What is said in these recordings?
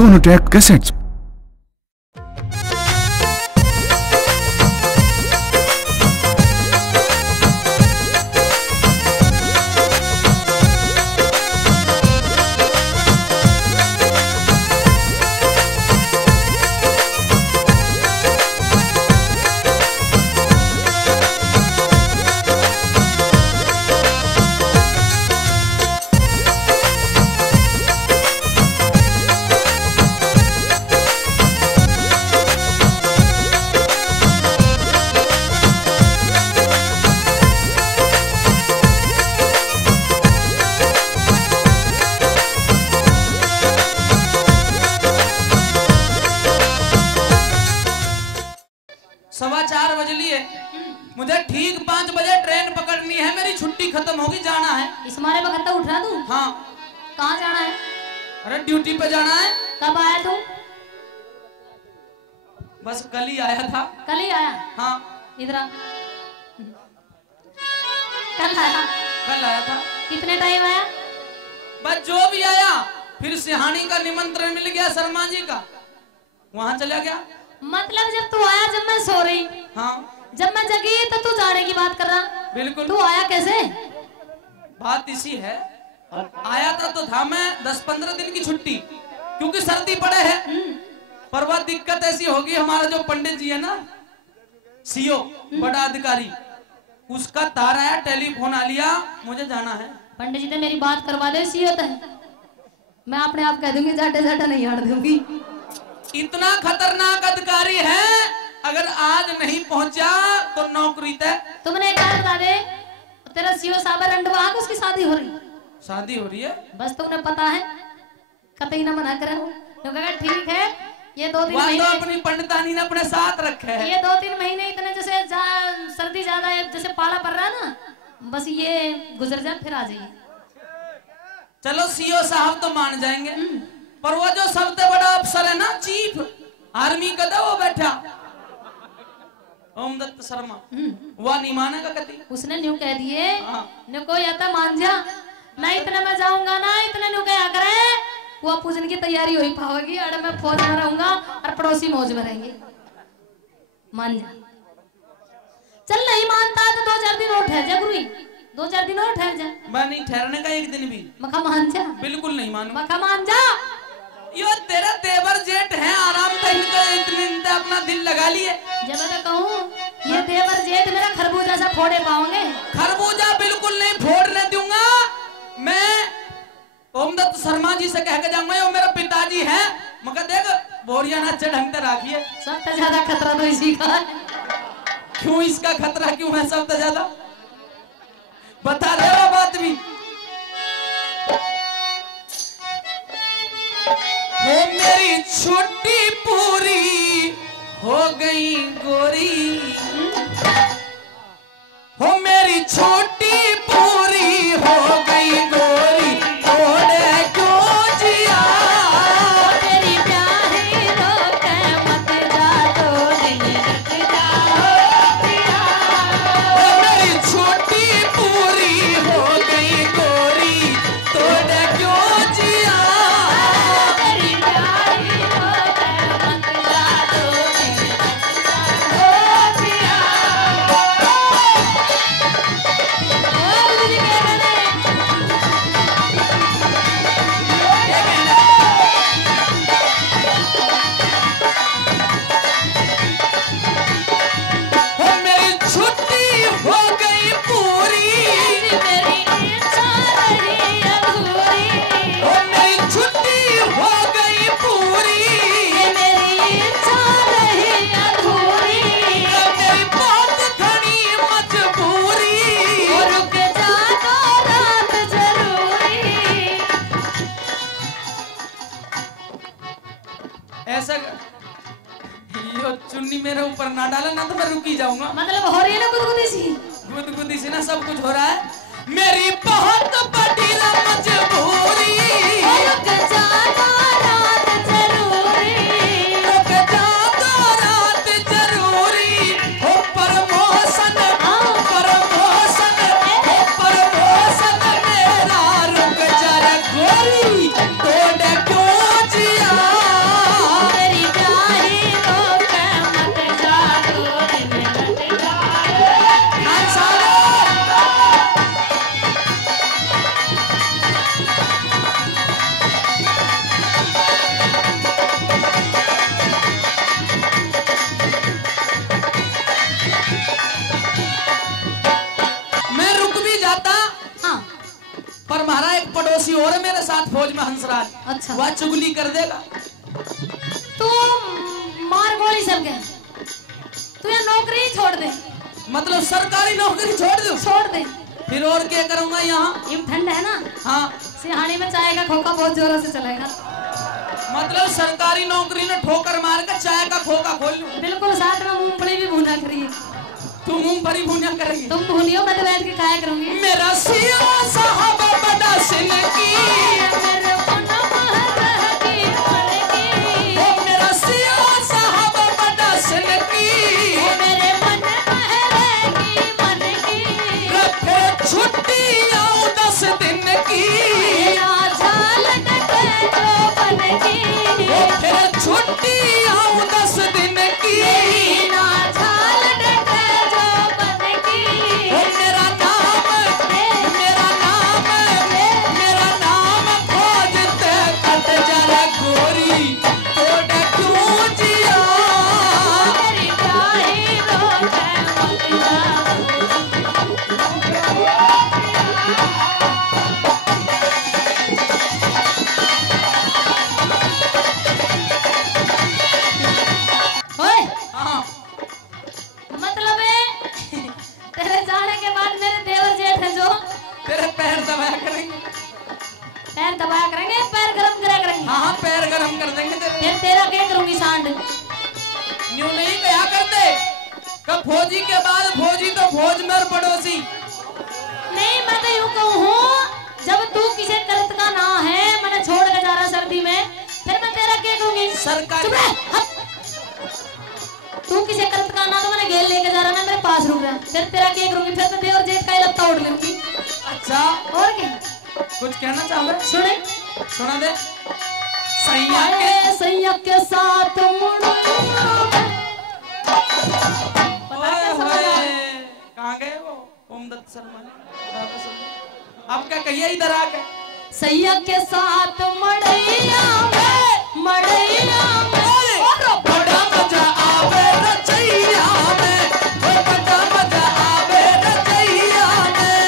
Sonotech cassettes. सवा 4 बज लिए, मुझे ठीक 5 बजे ट्रेन पकड़नी है, मेरी छुट्टी खत्म होगी, जाना है। इस मारे वक्त उठ रहा तू? हाँ। कहाँ जाना है? अरे ड्यूटी पे जाना है। कब आया तू? बस कल ही आया था। कल ही आया? हाँ। इधर आ। कल आया? कल आया था। कितने टाइम आया? बस जो भी आया, फिर सिहानी का निमंत्रण मिल गया शर्मा जी का, वहां चला गया। मतलब जब तू आया, जब मैं सो रही, हाँ, जब मैं जगी तो तू जाने की बात कर रहा? बिल्कुल। तू आया कैसे? बात इसी है, आया था तो था मैं 10-15 दिन की छुट्टी, क्योंकि सर्दी पड़े है। पर वह दिक्कत ऐसी होगी, हमारा जो पंडित जी है ना, सीओ बड़ा अधिकारी, उसका तार आया, टेलीफोन आ लिया, मुझे जाना है। पंडित जी ने मेरी बात करवा दे, सीओ है मैं अपने आप कह दूंगी, जाटे जाटे नहीं हार दूंगी। इतना खतरनाक अधिकारी है, अगर आज नहीं पहुंचा तो नौकरी तय। तुमने एक बात बता दे, तेरा सीओ साहब रंडवा की उसकी शादी हो रही? शादी हो रही है, बस तुमने पता है, कतई ना मना करे। तो कहा ठीक है, ये 2-3 तो महीने अपनी पंडितानी ने अपने साथ रखे है। ये 2-3 महीने इतने जैसे सर्दी ज्यादा है, जैसे पाला पड़ रहा है ना, बस ये गुजर जाए फिर आ जाइए। चलो सीओ साहब तो मान जाएंगे, पर वो जो सबसे बड़ा अफसर है ना, चीफ आर्मी का था, वो बैठा ओम दत्त शर्मा, वह नहीं मानेगा कभी। उसने न्यू कह दिए, नको या तो मान जा, मैं इतने में जाऊंगा ना, इतने न्यू क्या करे, वो पूजन की तैयारी हो ही पाएगी, अरे मैं फौज में रहूंगा और पड़ोसी मौज में रहेंगे। मान जा। चल नहीं मानता तो 2-4 दिन और ठहर जा गुरुई, 2-4 दिन और ठहर जा। मैं नहीं ठहरने का एक दिन भी। मखा मान जा। बिल्कुल नहीं मानूंगा। मखा मान जा। यो तेरा देवर जेठ है, आराम से इनका अपना दिल लगा लिए। जब मैं कहूँ ये देवर जेठ मेरा खरबूजा सा फोड़े पाओगे? खरबूजा बिल्कुल नहीं फोड़ने दूंगा। मैं ओम दत्त शर्मा जी से कह के जाऊंगा, ये मेरा पिताजी है, मगर देख बोरिया ना ढंग से राखिए। सबसे ज्यादा खतरा तो इसी का है। क्यों इसका खतरा क्यों है सबसे ज्यादा, बता दे वो बात भी। हो मेरी छुट्टी पूरी हो गई गोरी, हो मेरी छुट्टी पूरी हो गई गोरी, तोड़े क्यों जिया, तेरी प्यारी रोक मत जा, तो दिल रुक जा। हो मेरी छुट्टी पूरी हो गई गोरी, तोड़े क्यों जिया, तेरी प्यारी रोक मत जा, तो दिल रुक जा। हो मेरी छुट्टी हो गई पूरी, मेरी इच्छा रही अधूरी, हो मेरी छुट्टी हो गई पूरी, मेरी इच्छा रही अधूरी, मेरी बहुत घनी मजबूरी, रुक जा तो रात जरूरी। ऐसा यो चुन्नी मेरे ऊपर ना डाला ना तो मैं रुक ही जाऊंगा। मतलब हो रही है ना गुदगुदी सी? गुदगुदी से ना सब कुछ हो रहा है। मेरी बहुत बड़ी मजबूरी, रुक जा तो रात जरूरी, रुक जा तो रात जरूरी, हो प्रमोशन प्रमोशन, हो प्रमोशन मेरा, रुक जा रे गोरी, तोड़े क्यों जिया, साथ फौज में हंसराज। अच्छा। वह चुगली कर देगा। तू मार गोली सबके, तू ये नौकरी छोड़ दे। मतलब सरकारी नौकरी छोड़ दूं? छोड़ दे। फिर और क्या करूंगा यहाँ? ये ठंड है ना। हाँ। सिहानी में चाय का खोखा बहुत जोरों से चलेगा। मतलब सरकारी नौकरी में ठोकर मार कर चाय का खोखा खोल लूं? बिल्कुल, साथ में मूंगफली भी भूना करिए। तू मूंगफली भूना करेगी? तुम भूनियो, मैं तो बैठ के खाया करूंगी। मेरा सिया साहब बड़ा सिनकी, मेरे मन महकी मनकी, मेरा सिया साहब बड़ा सिनकी, मेरे मन महकी मनकी, रखे छुट्टी आऊं 10 दिन की, झाल डटे जो बनकी, फिर छुट्टी आऊं 10 दिन की, झाल डटे जो बनकी, मेरा नाम खोजते कट जरा गोरी, तोड़ क्यों जिया, तेरी प्यारी रोके मतिया। ओए, हाँ। मतलब है तेरे जाने के बाद मेरे देवर जेठ है जो तेरे पैर दबाया करेंगे। पैर दबाया करेंगे, पैर गरम करा करेंगे। हाँ हाँ, पैर गरम कर देंगे तेरे। फिर तेरा क्या करूंगी सांड। न्यू नहीं कहा करते कब फौजी के बाद फौजी तो फौज में और पड़ोसी। नहीं, मैं तो यूं कहूँ, जब तू किसी करत का ना है, मैंने छोड़ के जा रहा सर्दी में, फिर मैं तेरा क्या करूंगी। सरकारी चुप रह, हट। तू किसी करत का ना तो मैंने घेर लेके जा रहा ना, मेरे पास रुक रहा, फिर तेरा क्या करूंगी। फिर तो देवर जेठ का ही लत्ता उड़ लूंगी। अच्छा, और क्या कुछ कहना चाहोगे? सुने, सुना दे। सैया के साथ मुड़ूंगा मैं। कहाँ गए वो ओमदत्त शर्मा? अब क्या कहिए, इधर आ गए। सैया के साथ मड़ैया में, मड़ैया में, बड़ा मजा आवे रचैया में, बड़ा मजा आवे रचैया में।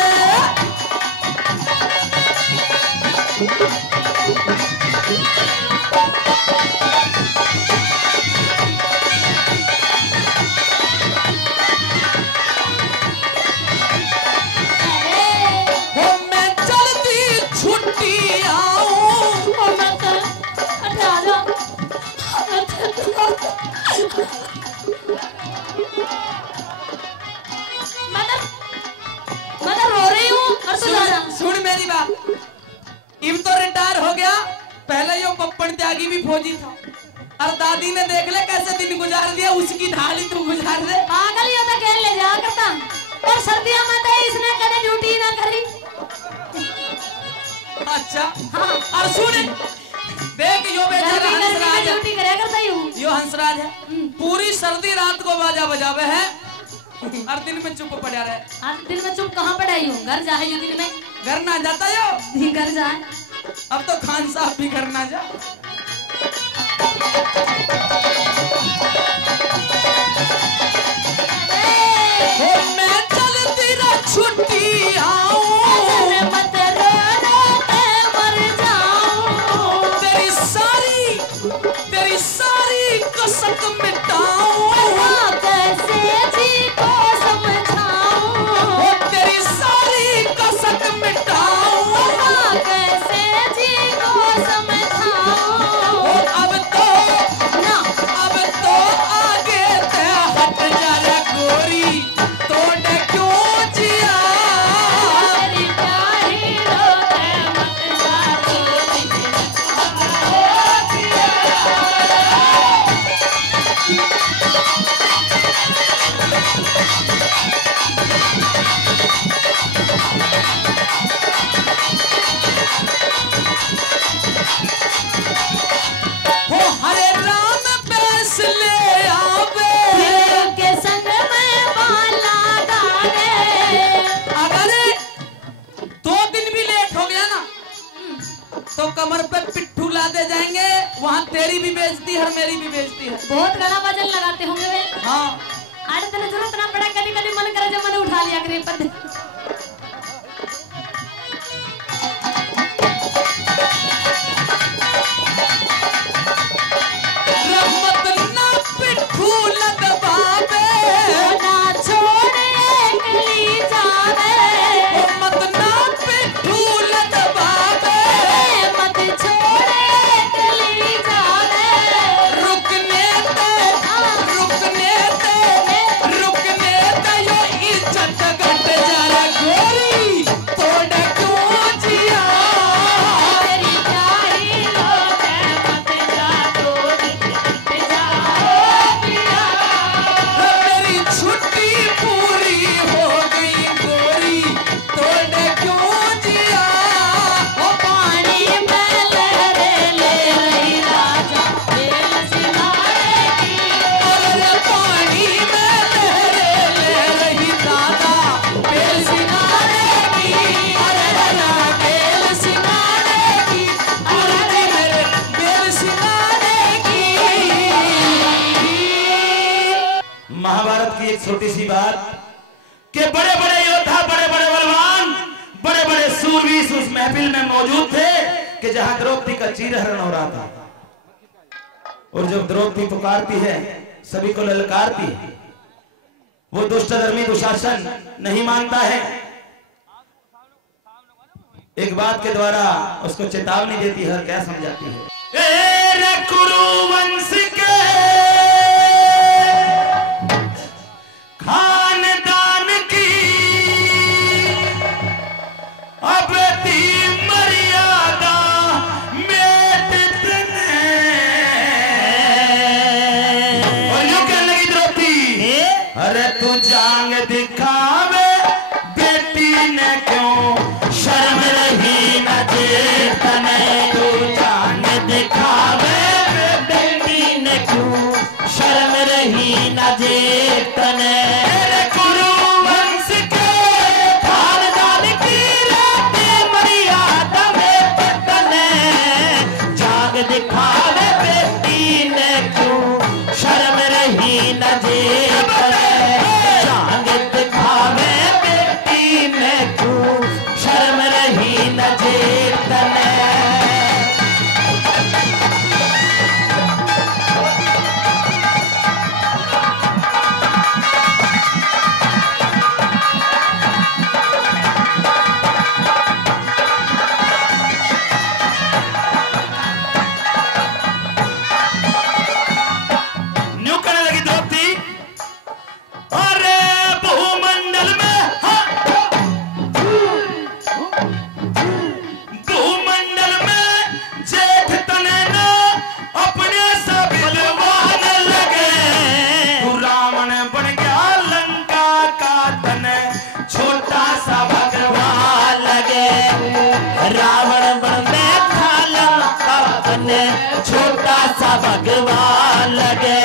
हो मैं जल्दी छुट्टी आऊं, मैं रो रही हूँ और तू जा रहा। सुन मेरी बात। इब तो रिटायर हो गया, पहले यो पप्पन त्यागी भी फौजी था, और दादी ने देख ले कैसे दिन गुजार दिया, उसकी ढाली तू गुजार दे। पागल ही होता, खेल ले जा करता। और सर्दियों में तो इसने कभी ड्यूटी ना करी। अच्छा हाँ। और सुन देख, यो बेचारा हंसराज है, ड्यूटी करे करता हूँ। यो हंसराज है, पूरी सर्दी रात को बाजा बजावे है और दिन में चुप पड़ा रहे। आज दिन में चुप कहाँ पड़ाई हूँ, घर जाए जो दिन में। घर ना जाता यो, घर जाए। अब तो खान साहब भी घर ना जा। मैं चलती रा छुट्टी आऊं, मत रो रो मर जाऊं, तेरी सारी कसक मिटाऊं, कैसे जी को समझाऊं, तेरी सारी कसक मिटाऊं, कैसे जी को समझाऊं। अब तो आगे ते हट जा रे गोरी, तोड़ क्यों जिया, तेरी प्यारी रोके मत जा। हो हरे राम पैस ले आवे, के संग में बाला गाने। अगर 2 दिन भी लेट हो गया ना तो कमर पे पिट्ठू लाते जाएंगे, वहाँ तेरी भी बेइज्जती है और मेरी भी बेइज्जती है। बहुत गाना वजन लगाते होंगे वे। हाँ, आज तेरे जरूरत ना पड़ा, कभी कभी मन करे जब मैंने उठा लिया करे पर। महाभारत की एक छोटी सी बात कि बड़े बड़े योद्धा, बड़े बड़े बलवान, बड़े बड़े सूरवीर उस महफिल में मौजूद थे कि जहां द्रौपदी का चीरहरण हो रहा था। और जब द्रौपदी पुकारती है, सभी को ललकारती है, वो दुष्टधर्मी दुशासन नहीं मानता है, एक बात के द्वारा उसको चेतावनी देती है और क्या समझाती है? कुरुवंश के खानदान की अब मर्यादा और यूं कहने लगी द्रौपदी, अरे तू जांग दिखावे बेटी ने क्यों शर्म रही न चेतने, तू जांग दिखावे बेटी ने क्यों शर्म रही न चेतने। छोटा सा भगवान लगे,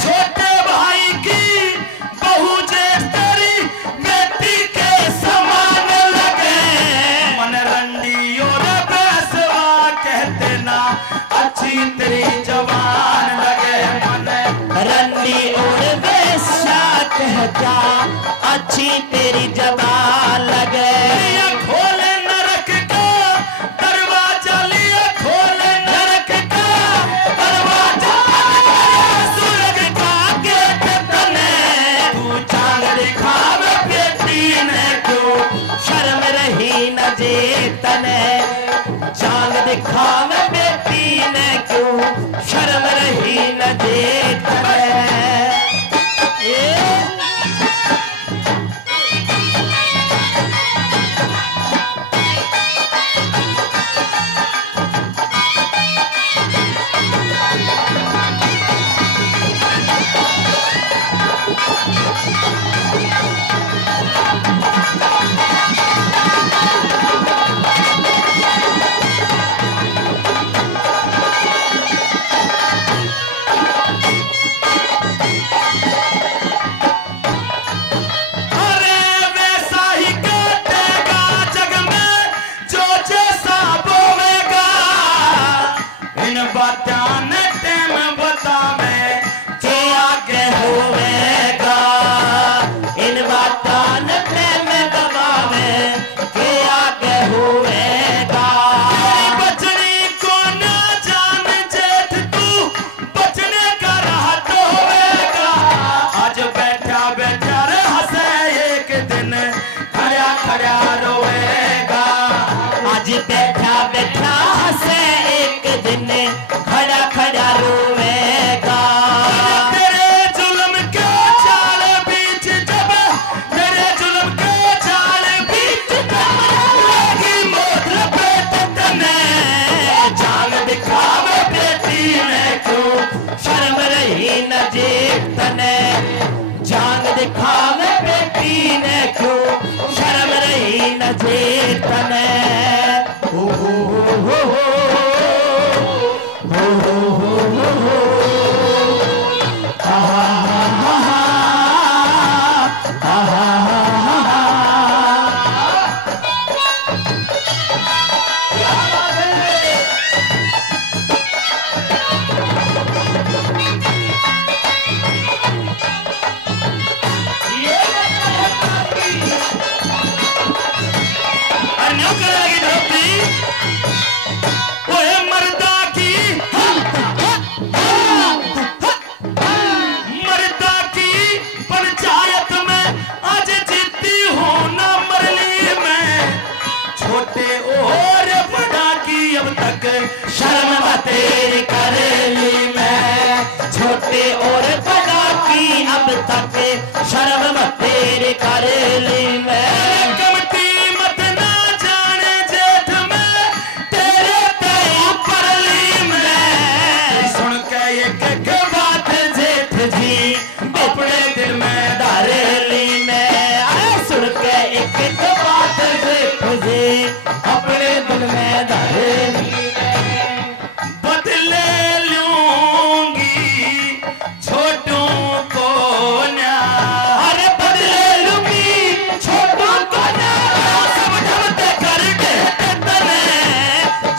छोटे भाई की बहू जेठरी बेटी के समान लगे, मन रंडी और बेसवा कहते ना अच्छी तेरी जवान लगे, मन रंडी और बेसा कहता अच्छी तेरी जवान लगे। खोले नरक का दरवाजा, लिया खोले नरक का दरवाजा, स्वर्ग का गेट तने, तू चांद दिखावे बेटी ने क्यों शर्म रही न जेतने, चांद दिखावे बेटी ने क्यों शर्म रही न जेतने। लगी द्रौपदी, ओए मर्दा की पंचायत में आज जीती हूं ना मरली में, छोटे और बड़ा की अब तक शर्म तेरी करेली में, छोटे और बड़ा की अब तक शर्म तेरी करेली में, कमती मत ना जाने जेठ में तेरे परली में, सुन के एक बात जेठ जी अपने दिल में धारेली में, सुन के एक बात जेठ जी अपने दिल में धारेली में, बदले लूंगी छोटों को ना, अरे बदले लूंगी छोटों को ना, सब ढमते कर देते तने,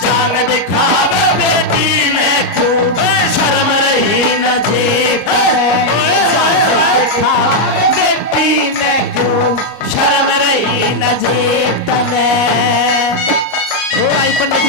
जान दिखावे बेटी ने क्यों शर्म रही न जीत, बेटी ने क्यों शर्म रही न जीत ने, ओ आई पंडित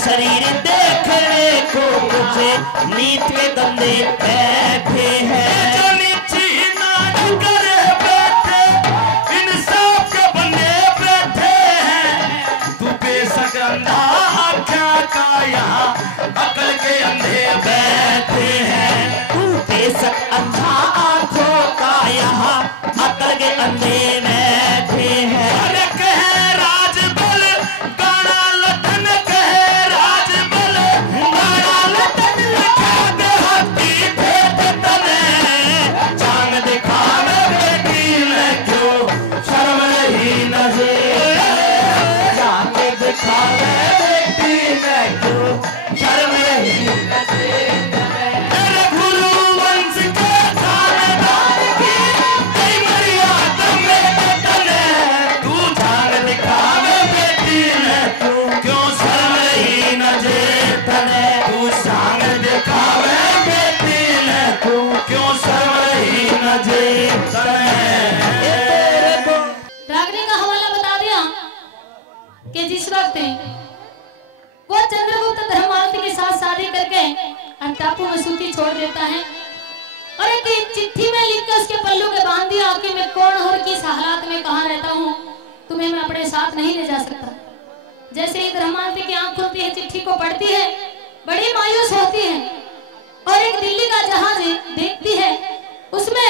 शरीर देखने को मुझे नीत के गंदे बैठे हैं, जो नीची नाच करे बैठे इंसाफ के बंदे बैठे हैं, तू बेशक अंधा क्या का यहाँ अकल के अंधे बैठे हैं, तू बेशक अंधा आंखों का यहाँ अकल के अंधे बैठे हैं, अरे कह राज बोल गाना लटन कि जिस वक्त वो चंद्रगुप्त धर्मावती के साथ शादी करके टापू में सूती छोड़ देता है और एक चिट्ठी में लिखकर उसके पल्लू के बांध दिया कि मैं कौन और किस हालात में कहाँ रहता हूँ, तुम्हें मैं अपने साथ नहीं ले जा सकता। जैसे ही धर्मावती की आंख खुलती है, चिट्ठी को पढ़ती है, बड़ी मायूस होती है और एक दिल्ली का जहाज देखती है, उसमें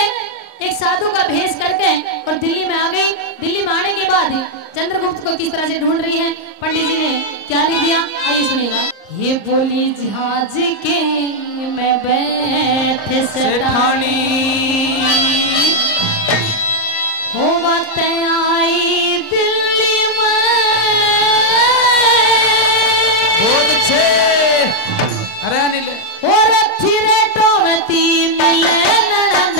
एक साधु का भेष करके और दिल्ली में आ गई। दिल्ली में आने के बाद चंद्रगुप्त को किस तरह से ढूंढ रही है, पंडित जी ने क्या लिख दिया, आइए सुनिएगा। ये बोली जहाज के मैं बैठे सेठानी, हो बातें आई दिल्ली में, बहुत अच्छे, अरे अनिल और अच्छी रेटों में 3 मिले राज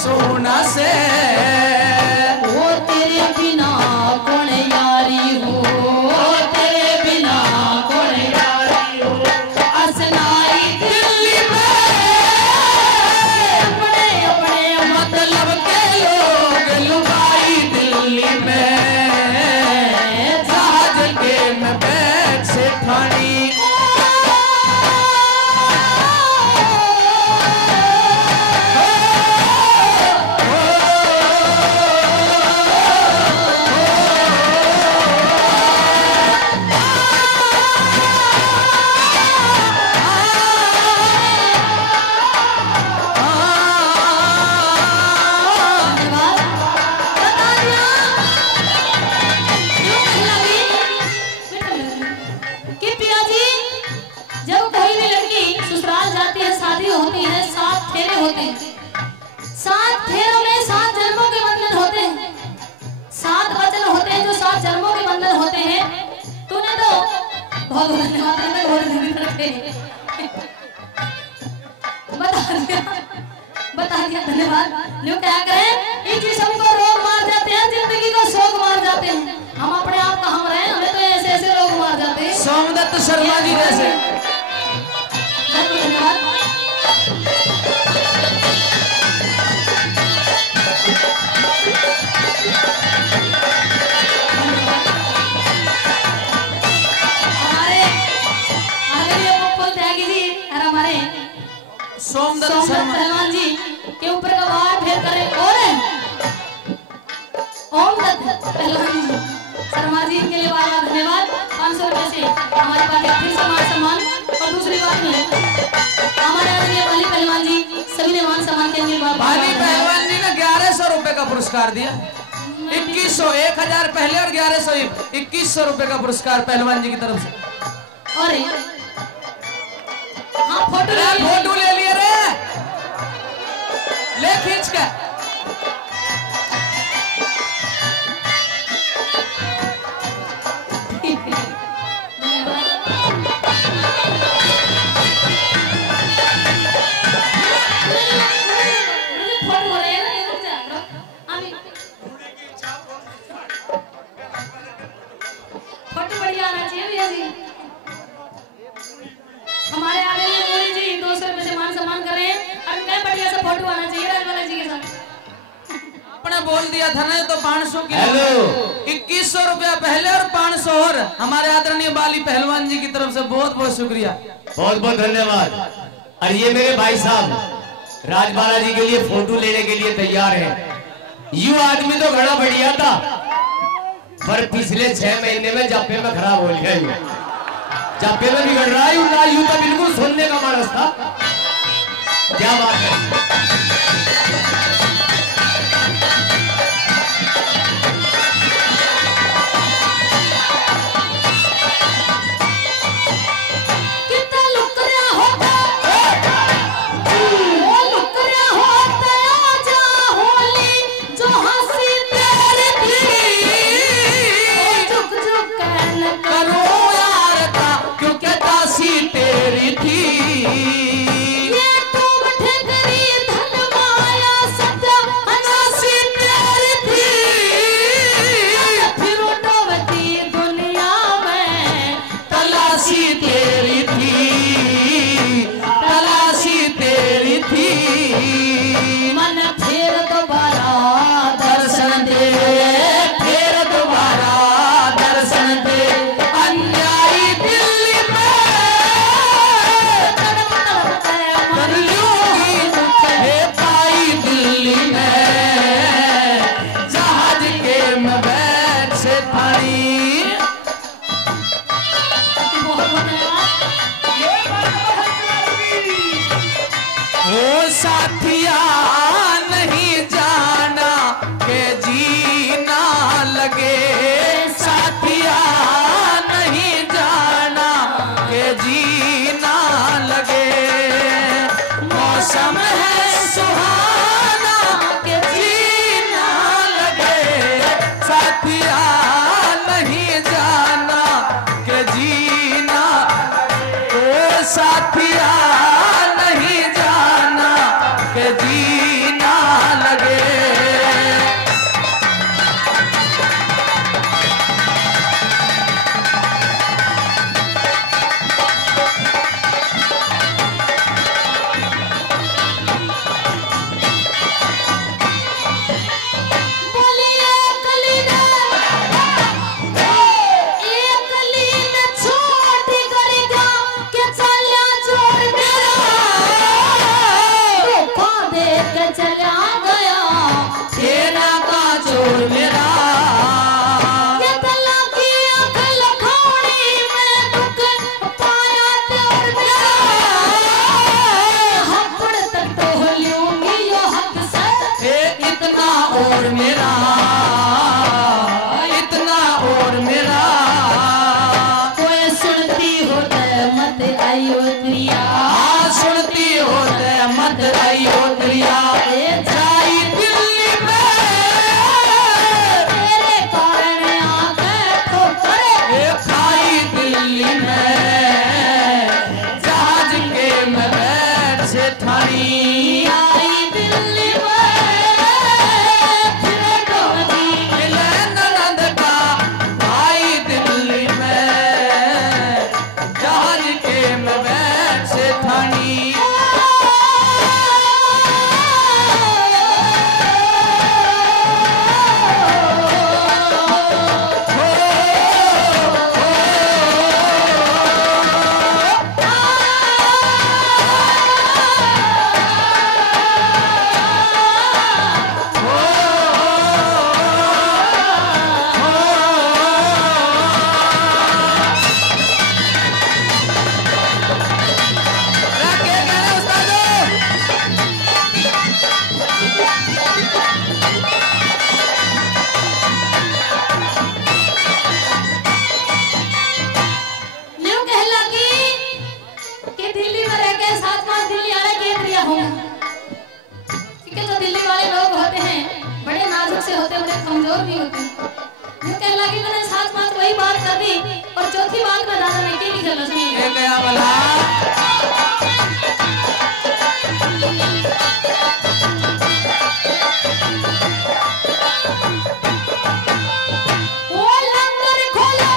सोना से, वो तेरे बिना कौन यारी हो, तेरे बिना कौन यारी हो। असनाई दिल्ली में अपने अपने मतलब के लोग लुगाई दिल्ली में, जहाज के में बैठ से ठानी। कि पियाजी जब कोई भी लड़की ससुराल जाती है, शादी होती है, 7 फेरे होते हैं। 7 फेरों में 7 जन्मों के बंधन होते हैं, 7 वचन होते हैं जो 7 जन्मों के बंधन होते हैं। तूने तो बहुत धन्यवाद बता दिया धन्यवाद। जो क्या करें, इस जिस्म को रोग मार जाते हैं, जिंदगी को शोक मार जाते हैं। हम अपने आप का हम रहे, हमें तो ऐसे ऐसे रोग मार जाते हैं। सोमदत्त शर्मा जी जैसे। धन्यवाद। हमारे आगे भी गोपाल त्यागी जी और हमारे सोमदत्त सोमदत्त शर्मा पहलवान जी के ऊपर का वार फेर करें। और ओमदत्त पहलवान जी शर्मा जी के लिए बार-बार धन्यवाद। 500 रुपए से हमारे पास एक फिर मान सम्मान। और दूसरी बात में हमारे आदरणीय बाली पहलवान जी सभी ने मान सम्मान के लिए बाली पहलवान जी ने 1100 रुपए का पुरस्कार दिया। 2100, 1000 पहले और 1100, 2100 रुपए का पुरस्कार पहलवान जी की तरफ से। और हाँ फोटो ले लिए रे, ले खींच के। फोटो बढ़िया आना चाहिए भैया जी। हमारे आगे मोदी जी 200 रुपए से मान सम्मान कर रहे हैं और क्या बढ़िया सा फोटो आना चाहिए राजवाला जी के साथ। आपने बोल दिया था ना तो 500 की। हेलो 2100 रुपया पहले और 500 और हमारे आदरणीय बाली पहलवान जी की तरफ से बहुत बहुत शुक्रिया, बहुत बहुत धन्यवाद। और ये मेरे भाई साहब राजबाला जी के लिए फोटो लेने के लिए तैयार है। यू आदमी तो घड़ा बढ़िया था, पर पिछले 6 महीने में जापे में खराब हो गया। जापे में बिगड़ रहा है ना, यू तो बिल्कुल सुनने का मानस था। क्या बात है। साथिया नहीं जाना के जीना लगे, साथिया नहीं जाना के जीना लगे। मौसम है सुहाना के जीना लगे, साथिया नहीं जाना के जीना, ओ साथिया नहीं जाना के जीना लगे। चला गया तेरा का चोर मेरा ये तला की आंख लखोड़ी में दुख पाया प्यार मेरा हपड़ तक तो लूंगी यो हक से इतना और मेरा इतना और मेरा कोई सुनती हो तो मत आइयो प्रिया सुनती हो तो मत आइयो प्रिया जाई दिल्ली में तेरे कारण आके ठोकर खाई दिल्ली में जहाज के में बैठ से ठानी आई दिल्ली में फिर डोली मिले ननद का भाई दिल्ली में जहाज के में बैठ से ठानी न्यू कह लगी कि दिल्ली में रह के 7 मास दिल्ली वाले के प्रिया हूँ क्योंकि जो दिल्ली वाले लोग होते हैं बड़े नाजुक से होते हैं बड़े कमजोर भी होते हैं न्यू कह लगी मैंने 7 मास वही बात कर दी और चौथी बात में दादा ने की चलो सुनिए गया वाला ओ लंगर खोलो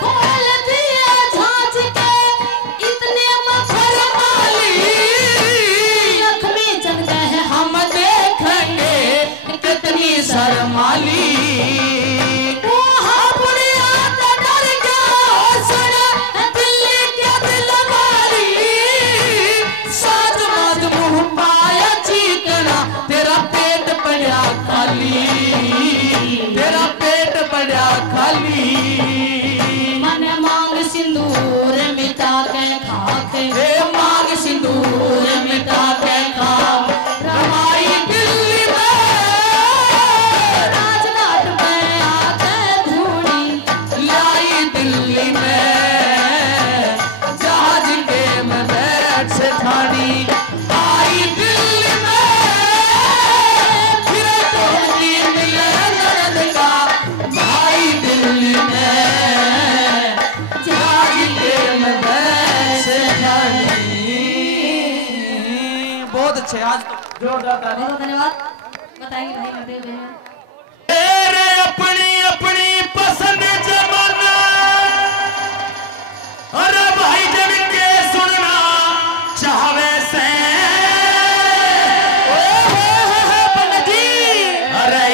खोल दिया झांझ के इतने मफर माली लक्ष्मी चल गए हम देखेंगे कितनी शर्माली ओ हाँ बुढ़िया तो डर गया सुन दिल्ली के दिल वाली साज माज मुंह पाया चीकना तेरा पेट पड़ा खाली तेरा पेट पड़ा खाली मन मांग सिंदूर मिटा के खाके हे मांग सिंदूर मिटा के खा रमाई दिल्ली में राजघाट पे आके ढूंढी लाई दिल्ली में जहाज के में बैठ से ठानी आई दिल्ली में फिर टोली मिले ननद का भाई दिल्ली में जहाज के में बैठ से ठानी बहुत अच्छे आज तो जोरदार ताली बहुत धन्यवाद बताएंगे भाई करते हुए तेरे अपनी अपनी पसंद जमाना अरे भाई जब के सुनना चाहवे से अरे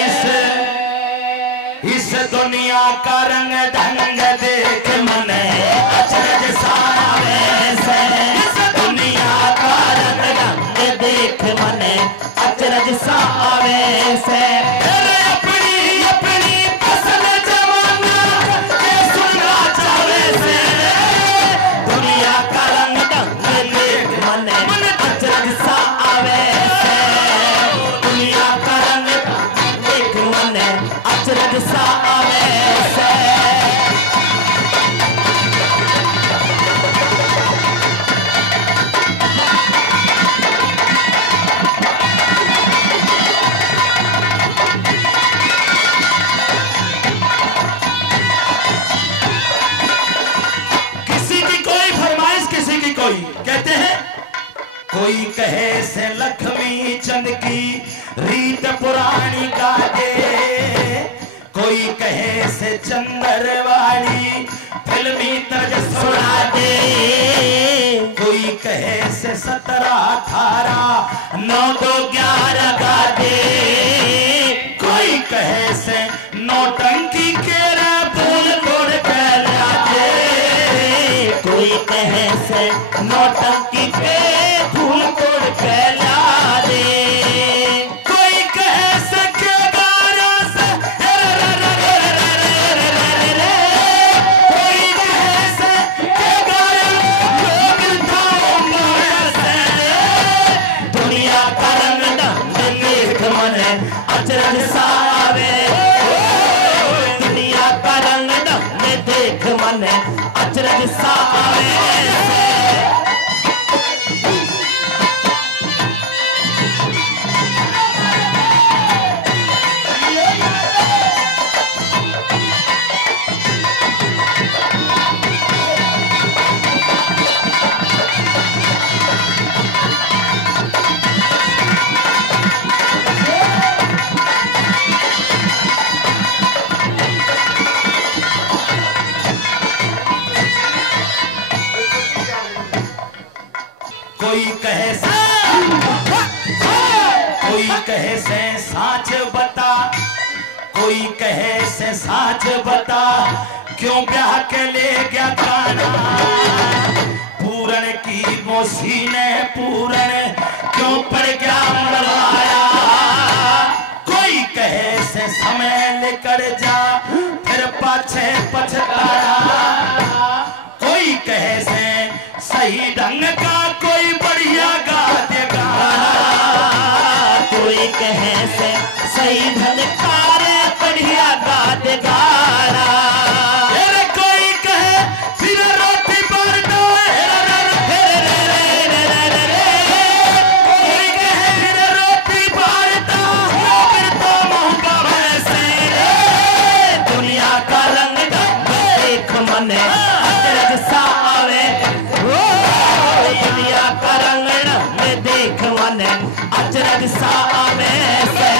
इस दुनिया का रंग ढंग देख मन अचरज सावे से इस दुनिया का रंग ढंग देख मन अचरज सावे से तेरे अपनी अपनी पसंद जमाना ये सुनना चाहे से दुनिया का रंग ढंग देख मन अचरज सा आवे से दुनिया का रंग देख मन अचरज सा आवे से किसी की कोई फरमाइश किसी की कोई कहते हैं कोई कहे से लक्ष्मी चंद की रीत पुरानी गाजे कोई कहे से चंद्रवाणी फिल्मी तर्ज सुना दे कोई कहे से 17 18 9 2 11 गा दे कोई कहे से नौटंकी के फूल तोड़ के ला दे कोई कहे से नौटंकी के फूल तोड़ कहे से साच बता, कोई कहे से साच बता, क्यों ब्याह के ले गया काना। पूरन की मोसी ने पूरन क्यों पड़ गया मरवाया। कोई कहे से समय लेकर जा, फिर पाछे पछताया। कोई कहे से सही ढंग का कोई बढ़िया गा दे गाना। कोई कहे से सही ढंग का रे बढ़िया गा दे गाना। कोई कहे फिर रोटी पर दो, कोई कहे फिर रोटी पर दो, फिर तो मुंह पर से। दुनिया का रंग देख मन अचरज सा आवे। दुनिया का रंग देख मन अचरज सा आवे से।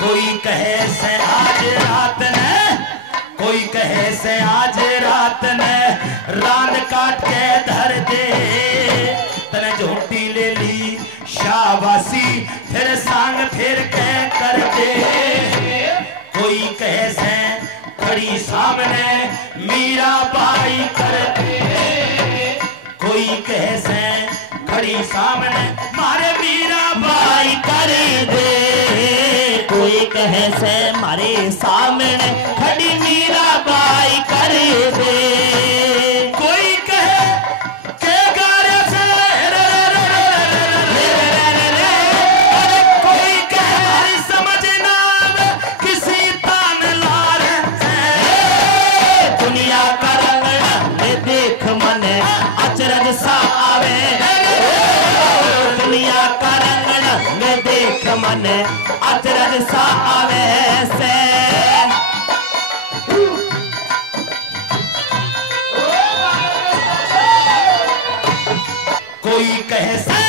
कोई कहे से आज रात ने, कोई कहे से आज रात ने रान काट के धर दे। तने झूठी ले ली शाबाशी, फिर सांग फिर के कर दे। कोई कहे से खड़ी सामने मीरा बाई कर दे। कोई कहे से खड़ी सामने मारे मीरा बाई कर दे। कोई कहे से मारे सामने खड़ी मीरा बाई कर दे। कोई कहे के गारे से कोई कहे हरी समझ ना आवे किसी तान लार से। दुनिया का रंग देख मन अचरज सा आवे। दुनिया का रंग देख मन अचरज सा आवे से। कोई कहे से,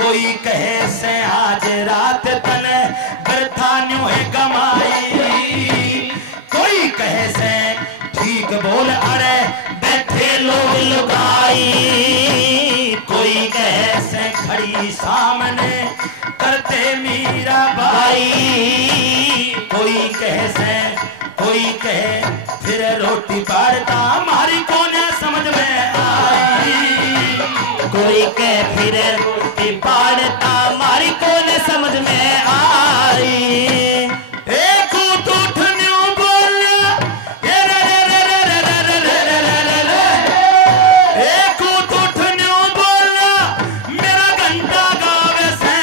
कोई कहे से आज रात तने बरथान्यों है कमाई। कोई कहे से ठीक बोल अरे बैठे लोग लुगाई। कोई कहे से खड़ी सामने करते मीरा बाई। कोई कहे से, कोई कहे फिर रोटी पाड़ता हमारी कोने समझ में आई। कोई कहे फिर रोटी पाड़ता मारी कोन समझ में आई। एक उठ न्यू बोलिया, एक उठ न्यू बोलिया, मेरा घंटा गावे से।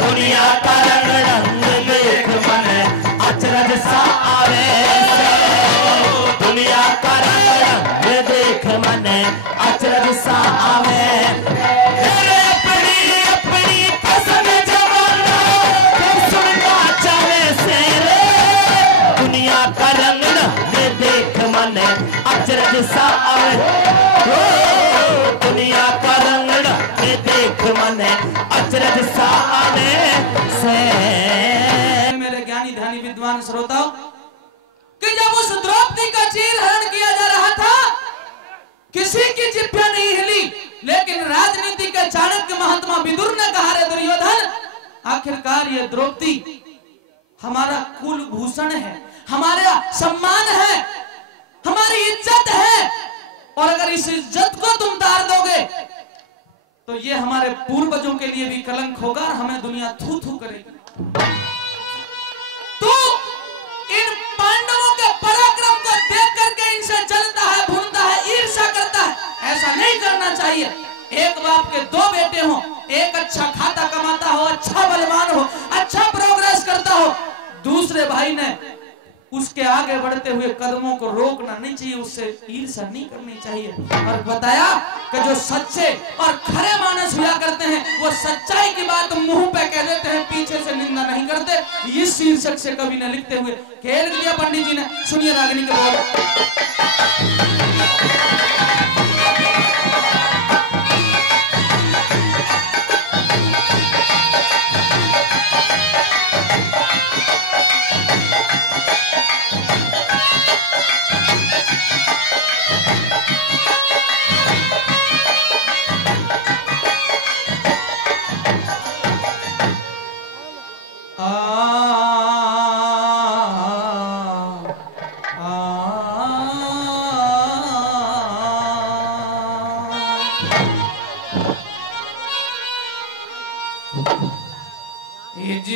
दुनिया का रंग देख मन अचरज सा आवे से। दुनिया का रंग देख मन अचरज सा आवे। अपनी अपनी पसंद जमाना सुनना चाहे से रे। दुनिया का रंग देख मन अचरज सा आवे। दुनिया का रंग देख मन अचरज सा आवे से। मेरे ज्ञानी ध्यानी विद्वान श्रोताओं, कि जब उस द्रौपदी का चीरहरण किया जा रहा था, किसी की जिभ्या नहीं हिली, लेकिन राजनीति के चाणक्य महात्मा विदुर ने कहा, रे दुर्योधन, आखिरकार ये द्रौपदी हमारा कुल भूषण है, हमारा सम्मान है, हमारी इज्जत है, और अगर इस इज्जत को तुम तार दोगे तो ये हमारे पूर्वजों के लिए भी कलंक होगा और हमें दुनिया थू थू करेगी। तू इन पांडवों के पराक्रम को देख करके इनसे जलता है, भूनता है, ईर्ष्या करता है। ऐसा नहीं करना चाहिए। एक बाप के दो बेटे हो, एक अच्छा खाता कमाता हो, अच्छा बलवान हो, अच्छा प्रोग्रेस करता हो, दूसरे भाई ने उसके आगे बढ़ते हुए कदमों को रोकना नहीं चाहिए, उससे ईर्ष्या नहीं करनी चाहिए। और बताया कि जो सच्चे और खरे मानस हुआ करते हैं वो सच्चाई की बात मुंह पे कह देते हैं, पीछे से निंदा नहीं करते। इस शीर्षक से कवि ने लिखते हुए खेल दिया पंडित जी ने। सुनिए रागिनी के बोल।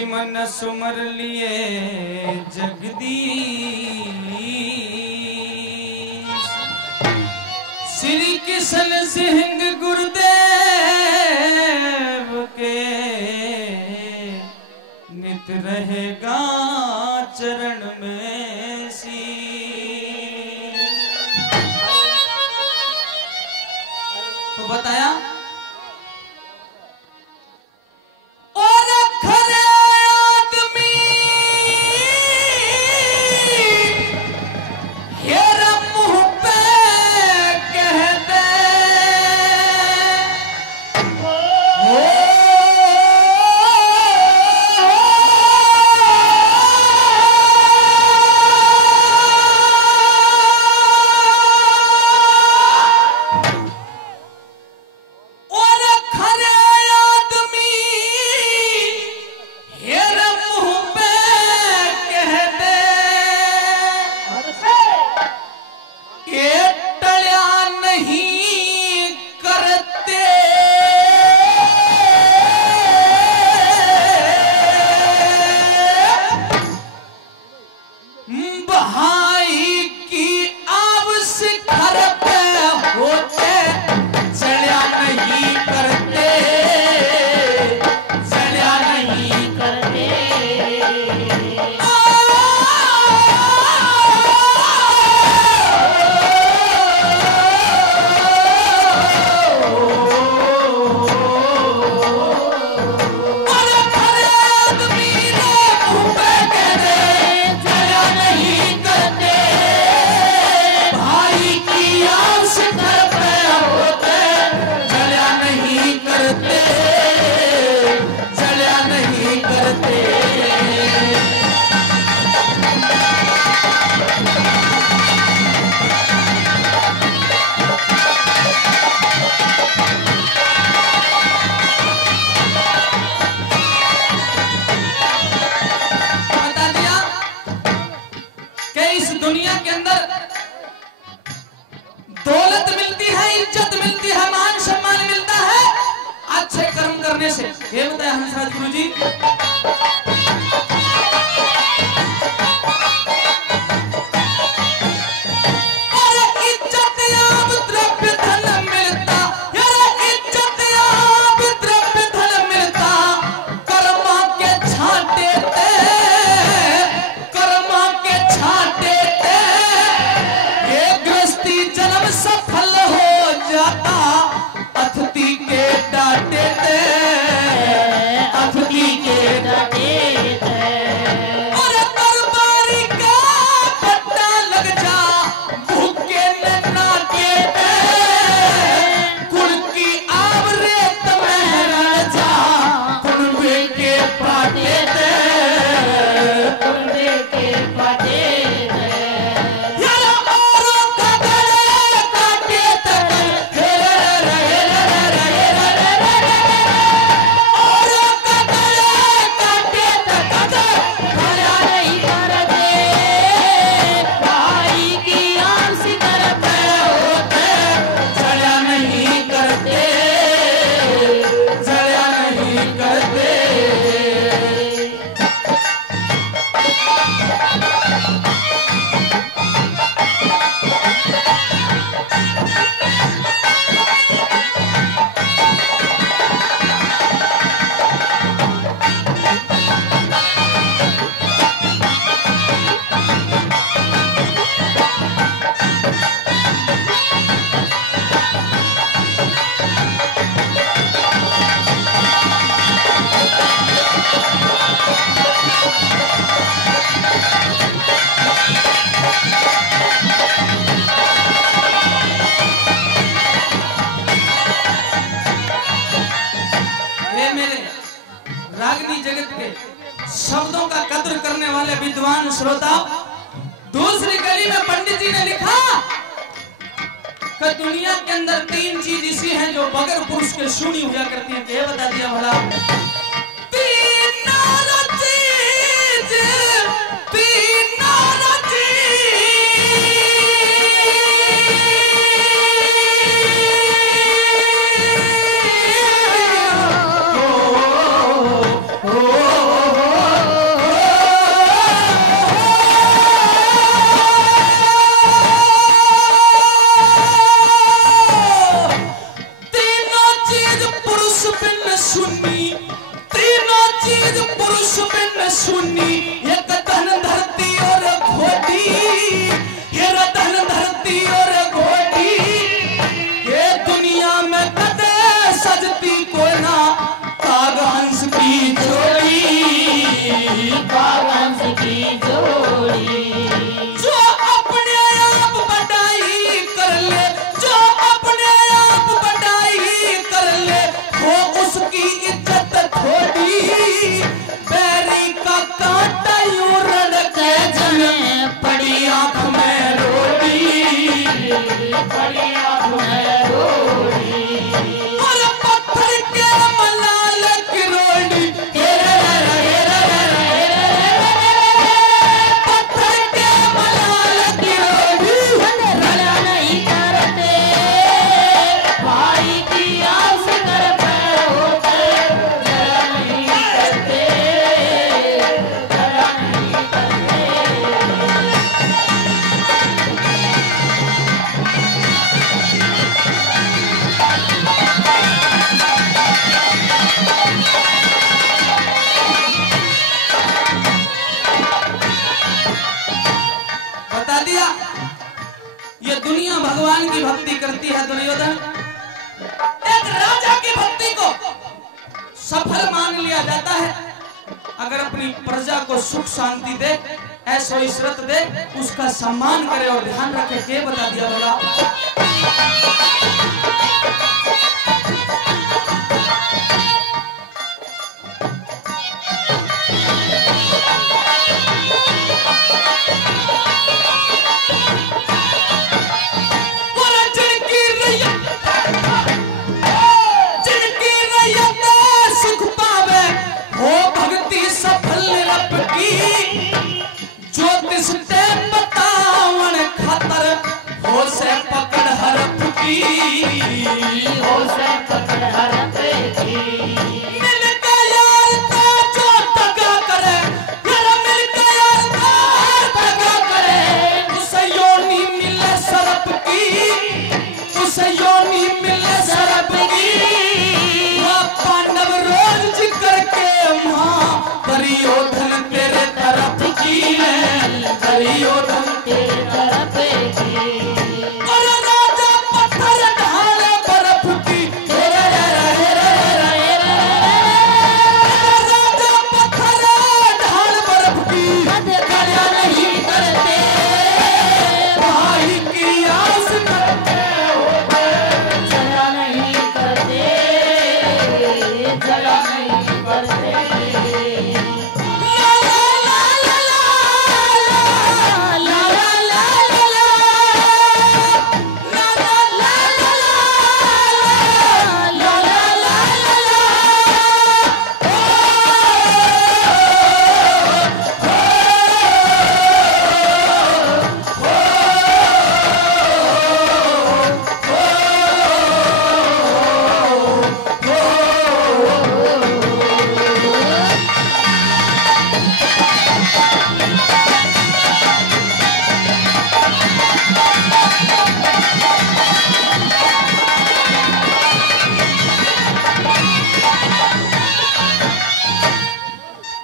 मन सुमर लिए जगदीश। श्री कृष्ण सिंह गुरुदेव के नित रहेगा चरण में शीश। तो बताया और खरे आदमी हेरा मुंह पे कह दे दुनिया के अंदर दौलत मिलती है, इज्जत मिलती है, मान सम्मान मिलता है अच्छे कर्म करने से। ये बताया हंसराज गुरु जी। रागनी जगत के शब्दों का कद्र करने वाले विद्वान श्रोता, दूसरी कली में पंडित जी ने लिखा कि दुनिया के अंदर 3 चीज ऐसी हैं जो बगैर पुरुष के शून्य हुआ करती हैं। क्या बता दिया भला? Oh और पत्थर के मलाल की रोड़ी, पत्थर के मलाल की रोड़ी, झगड़ा नहीं करते भाई की आस कर पैरों पे, झगड़ा नहीं करते, झगड़ा नहीं करते। बता दिया ये दुनिया भगवान की भक्ति करती है। दुर्योधन एक राजा की भक्ति को सफल मान लिया जाता है अगर अपनी प्रजा को सुख शांति दे, ऐशो इशरत दे, उसका सम्मान करे और ध्यान रखे। के बता दिया बोला सुख पावे हो भक्ति सफल रब की, ज्योतिष ते बतावन खातर हो से पकड़ हरप की, हो से पकड़ हरप की। मिल के यार का जो तगा करे, यार मिल के यार का तगा करे, उसे योनी मिले सरप की, उसे योनी मिले सरप की। पांडव रोज जिक्र के मां दुर्योधन तेरे तरफ की है, दुर्योधन तेरे तरफ की। और राजा पत्थर ढाले बर्फ की, राजा पत्थर ढाल बर्फ की, झगड़ा नहीं करते भाई की आस करते होते, झगड़ा नहीं करते, झगड़ा नहीं करते। ला ला ला ला ला ला ला ला ला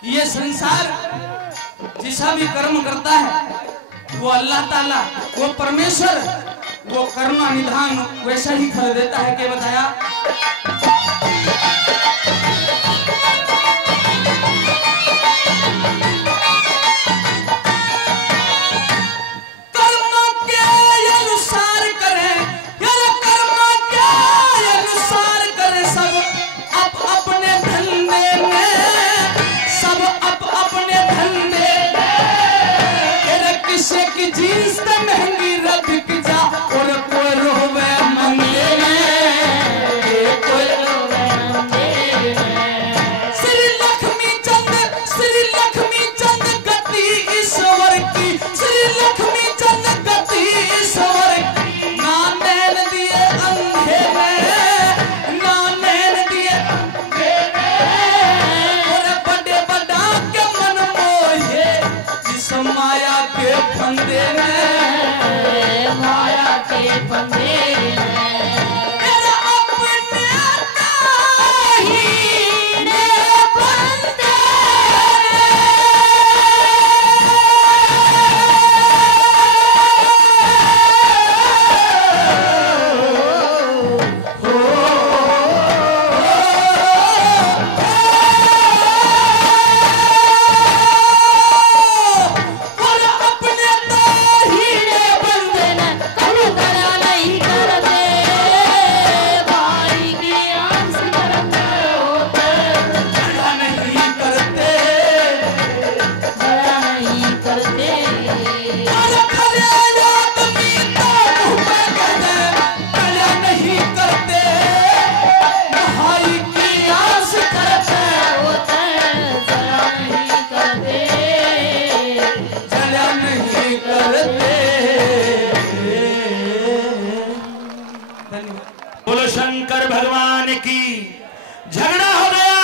ये संसार जिसा भी कर्म करता है वो अल्लाह ताला, वो परमेश्वर, वो करुणा निधान वैसा ही फल देता है। के बताया कर्म के अनुसार करें, यार कर्म के अनुसार करें, सब अपने धंधे में, सब अपने धंधे में। किसी की जींस तो महंगी रबिक जा और कोई रोवे मंगे में, कोई रोवे मंगे में। श्री लक्ष्मी चंद गति ईश्वर की, श्री लक्ष्मी चंद गति ईश्वर की। ना नैन दिए अंधे में, ना नैन दिए अंधे में, और बड़े बड़ा के मन मोहे इस माया के फंदे में। धन्यवाद। बोलो शंकर भगवान की। झगड़ा हो गया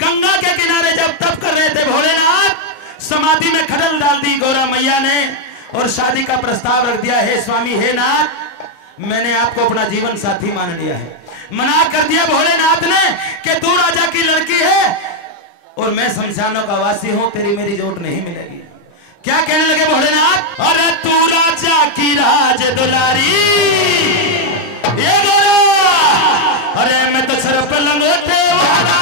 गंगा के किनारे जब तप कर रहे थे भोलेनाथ, समाधि में खटल डाल दी गौरा मैया ने और शादी का प्रस्ताव रख दिया। हे स्वामी, हे नाथ, मैंने आपको अपना जीवन साथी मान लिया है। मना कर दिया भोलेनाथ ने कि तू राजा की लड़की है और मैं शमशानों का वासी हूं, तेरी मेरी जोट नहीं मिलेगी। क्या कहने लगे भोलेनाथ? अरे तू राजा की राज दुलारी, ये बोलो, अरे मैं तो सर पे लंगोटे वाला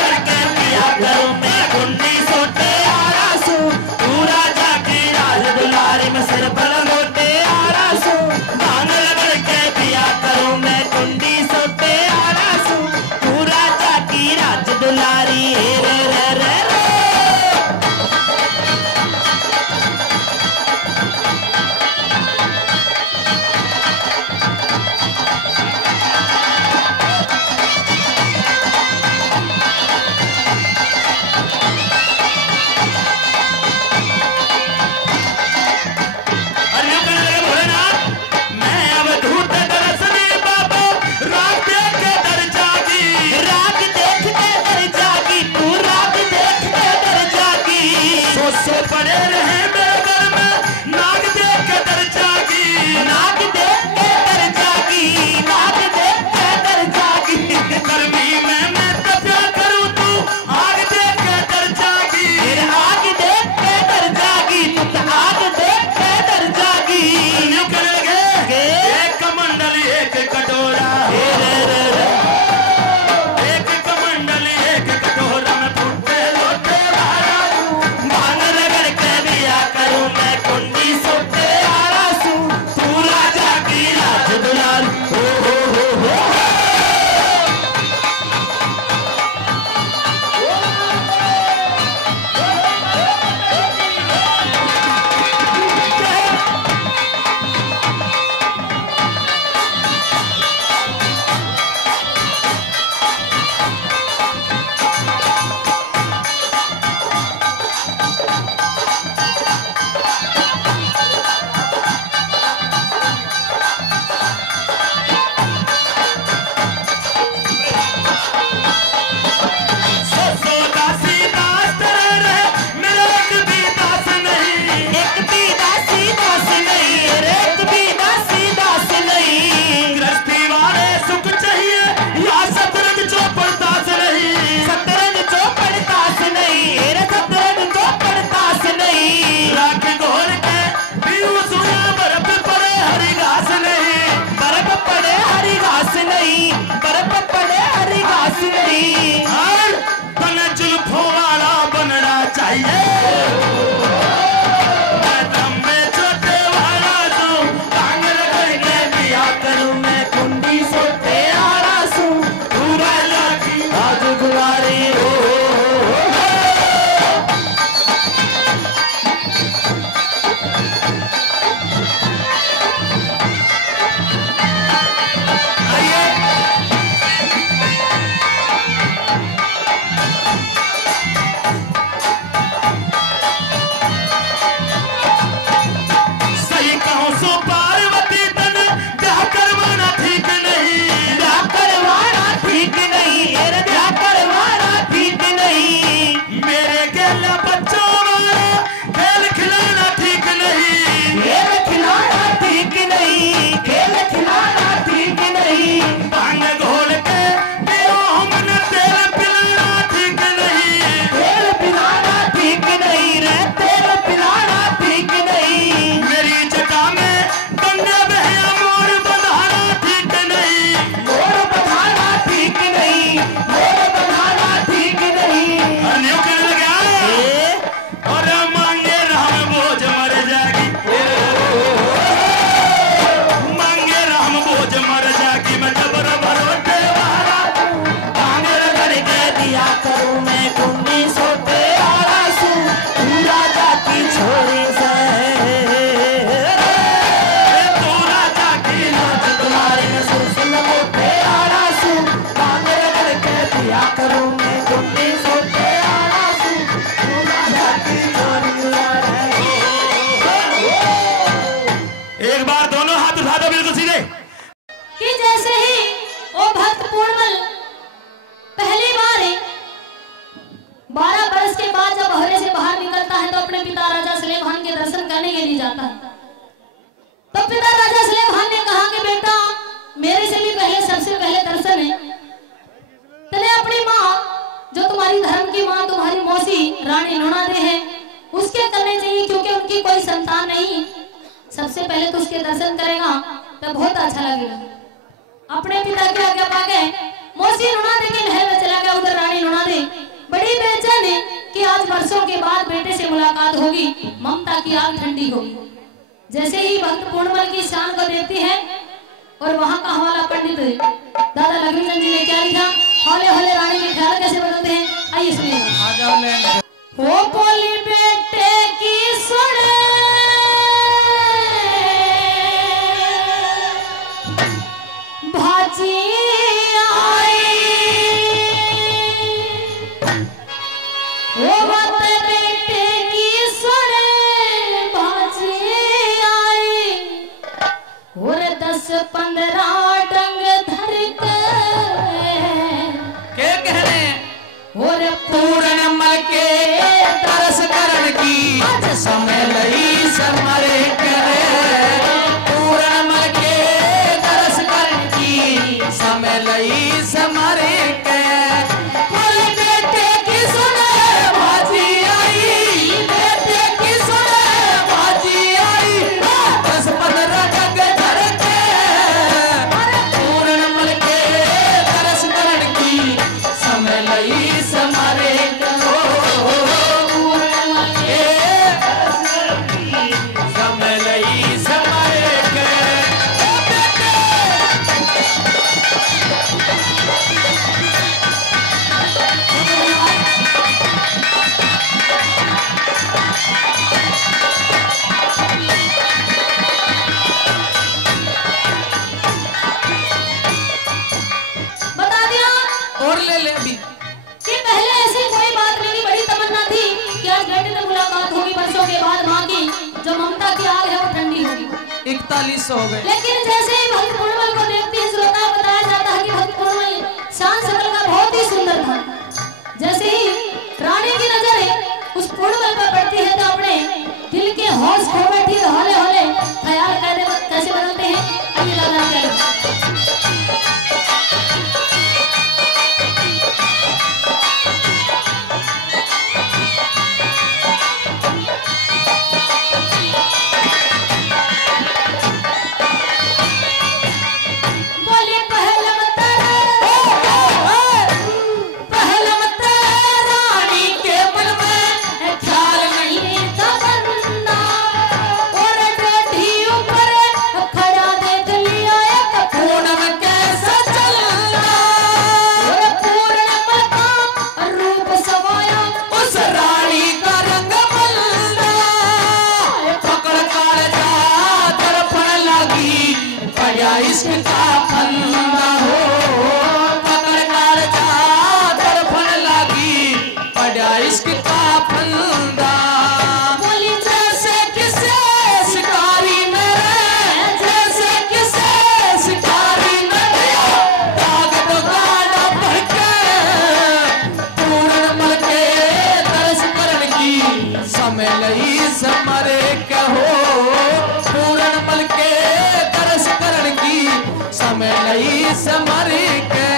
करके पिया करूं मैं गुंडी सोटे आरासू। तू राजा की राज दुलारी, मैं सिर पर लंगोटे आरासू, भांग रगड़ के पिया करूं मैं गुंडी सोटे आरासू। तू राजा की राज दुलारी, रे रे रे रे। पड़े रहे मेरे घर में नाग देख के डर जागी, नाग देख के डर जागी, नाग देख के डर जागी। गर्मी में मैं तपया करूं तू आग देख के डर जागी, आग देख के डर जागी, तू आग देख के डर जागी। एक कमंडल एक कटोरा, एक कमंडल एक कटोरा में फूटे लोटे करूं मैं कुंडी सोटे आरासू। तू राजा की राज दुलार, हो हो हो हो। कि जैसे ही वो भक्त पूर्णमल पहली बार 12 बरस के बाद जब हरे से बाहर निकलता है तो अपने पिता राजा सलेमान के दर्शन करने के लिए जाता है। तो पिता राजा सलेमान ने कहा कि बेटा मेरे से भी पहले सबसे पहले दर्शन है तने अपनी माँ जो तुम्हारी धर्म की माँ तुम्हारी मौसी रानी लुणादे है उसके करने चाहिए, क्योंकि उनकी कोई संतान नहीं। सबसे पहले तो उसके दर्शन करेगा तो बहुत अच्छा लगेगा। अपने पिता के आज्ञा पाके मौसी लुणादे की महल में चला गया। उधर रानी लुणादे बड़ी बेचैन है कि आज वर्षों के बाद बेटे से मुलाकात होगी, ममता की आग ठंडी होगी। जैसे ही भक्त पूर्णमल की शान को देखती है और वहां का हवाला पंडित दादा लक्ष्मीचंद जी ने क्या लिखा, हौले हौले रानी के ख्याल कैसे बदलते हैं, आइए सुनिए। वो बोली बेटे की सुन भाजी आई, वो बात बेटे की सुन भाजी आई, और 10-15 डंग धर के क्या कह रहे हैं? और पूर्णमल के तरस करण की समय लई समरे करे, पूर्णमल के तरस करण की समय लई समरे के, बोले बेटे की सुने भाजी आई, बेटे की सुने भाजी आई, 10-15 डंग धर के, पूर्णमल के तरस करण की समय लई समरे को, समय लई समरे के। बता दिया और ले ले अभी कि पहले ऐसी कोई बात नहीं, बड़ी तमन्ना थी कि आज बेटे से मुलाकात होगी वर्षों के बाद, माँ की जो ममता की आग है वो ठंडी होगी। 41 हो गए। लेकिन जैसे ही भक्त पूर्णमल को देखती है श्रोता बताया जाता है कि भक्त पूर्णमल शान शकल का बहुत ही सुंदर था। जैसे ही रानी की नजर उस पूर्णमल पर पड़ती है तो अपने दिल के होश खो बैठी है, हौले हौले ख्याल कैसे बदलते हैं, आइए लगा इसका फंदा हो, पकड़ कर जा तड़फन लगी, पड़ा इसका फंदा, बोली जैसे किसे शिकारी मेरे, जैसे किसे शिकारी मेरे, ताकत गाना बढ़ के, पूर्णमल के तरस करण की समय लई समरे के हो, पूर्णमल के तरस करण की समय लई समरे के।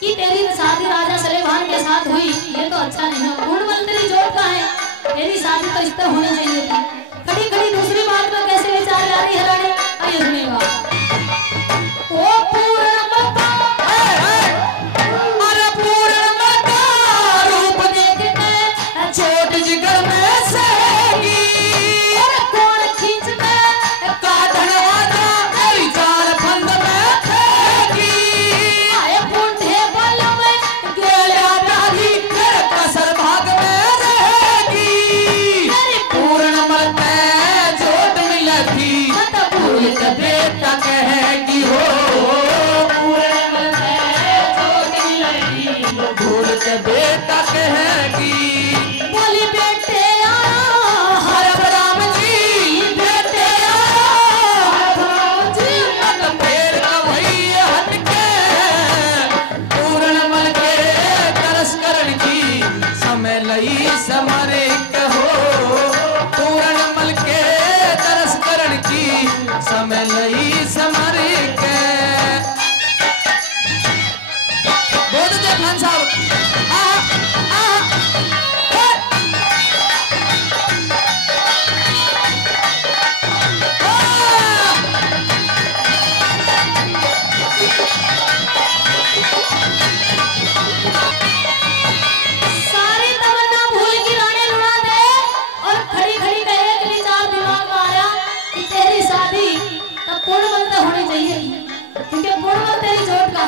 कि तेरी शादी राजा सलेमान के साथ हुई, ये तो अच्छा नहीं है। पूर्णमल तेरी जोत का है, तेरी शादी तो इस पर होनी चाहिए थी। खड़ी खड़ी दूसरी बात में कैसे विचार आ रही है रानी, आइए भूल के बेटा कहेगी हो, भूल के बेटा कहेगी। बोली बेटे हर राम जी बेटे पेड़ का वही हटके पूर्ण मल के तरस करण की समय लई समरे कहो, पूर्ण मल के तरस करण की समय लई समरे के। बोल दे खान साहब सारी तमन्ना भूल की रानी लुढ़ा दे और खड़ी खड़ी कहे कि विचार दिमाग में आया कि तेरी शादी तब पूर्णवत में होनी चाहिए, क्योंकि पूर्णवत तेरी जोट का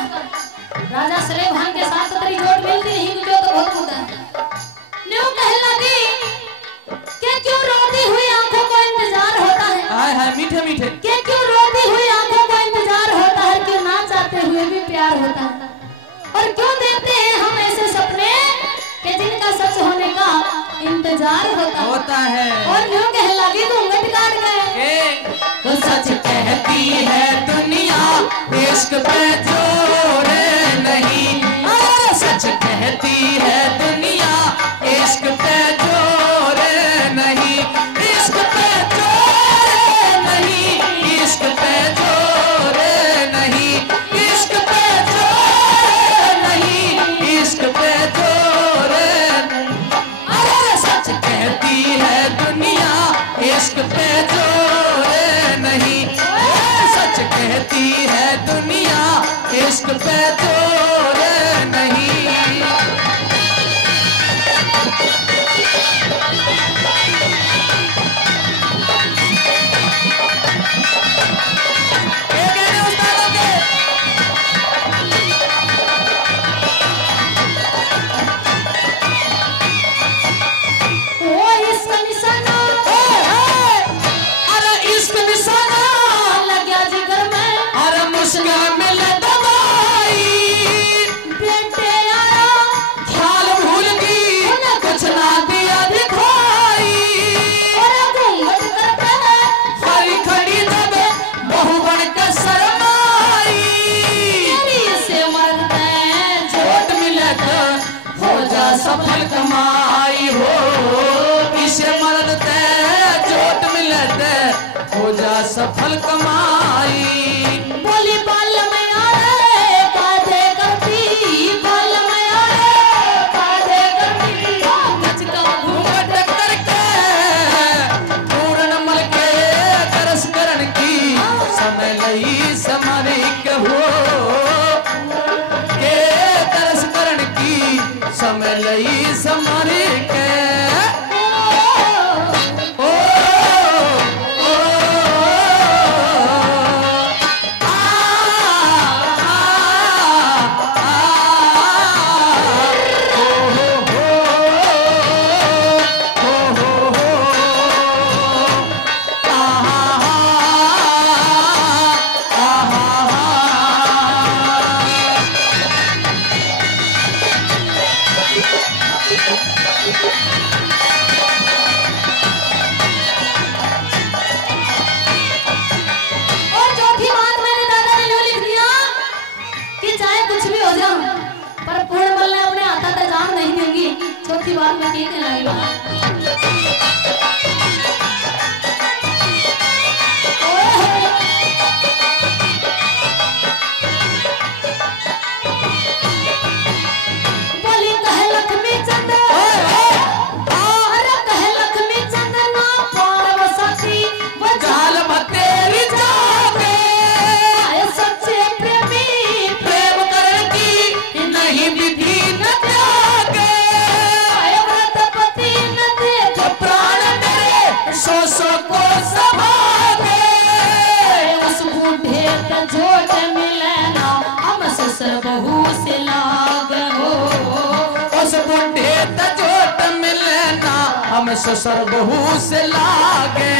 राजा सलेमान के साथ तो तेरी जोट मिलती नहीं, क्योंकि वो तो बहुत मुद्दा है। न्यू कहने लगी कि क्यों रोती हुई आंखों को इंतजार होता है, हाय हाय मीठे मीठे, कि क्यों रोती हुई आंखों को इंतजार होता है, क्यों ना चाहते हुए भी प्यार होता है, और क्यों देखते हैं हम ऐसे सपने कि जिनका सच होने का इंतजार होता है। और न्यू कहने लगी घूंघट काट गए। वो सच कहती है दुनिया इश्क पे जोर नहीं, सच कहती है दुनिया इश्क पे जोर नहीं, इश्क पे जोर नहीं, इश्क पे जोर नहीं, इश्क पे जोर नहीं, इश्क पे जोर अरे सच कहती है दुनिया इश्क पे जोर नहीं, सच कहती है दुनिया इश्क पे जोर नहीं। ओ इसका निशाना अरे इश्क निशाना लग गया जिगर में, अरे मुश्किल मिल दवाई बेटे आया ख्याल भूल गई कुछ ना दिया दिखाई, और घूंघट करते हैं खड़ी खड़ी दबे बहु बन के शर्माई, तेरी से मरते हैं चोट मिले तो हो जा सफल कमाई हो, इसे मर्द ते चोट मिले ते हो जा सफल कमाई। बोली बाल में आए कादे करती, बाल में आए कादे करती, गच का घूंघट करके पूर्ण मल के तरस करण की समय लई समरी के हो, के तरस करण की समय लई समरी के। ओ, ओ, आ, आ, और चौथी बात मैंने दादा ने लिख दिया कि चाहे कुछ भी हो जाओ पर पूर्णमल ने अपने हाथा तक जान नहीं देंगी। चौथी बात मैं कहने लगी बोली कहे लक्ष्मी चंद अरे कहे लक्ष्मी चंद ना पार्वती जाल बतेरी जागे आए सच्चे प्रेमी प्रेम करती नहीं विधि न त्यागे, आए व्रतपति न देख प्राण मेरे सो को सभागे, उस बूढ़े का जोट मिले ना हम ससुर बहू से लाग हो। उस बुढ़े तजोट मिलना हम ससुर बहू से लागे।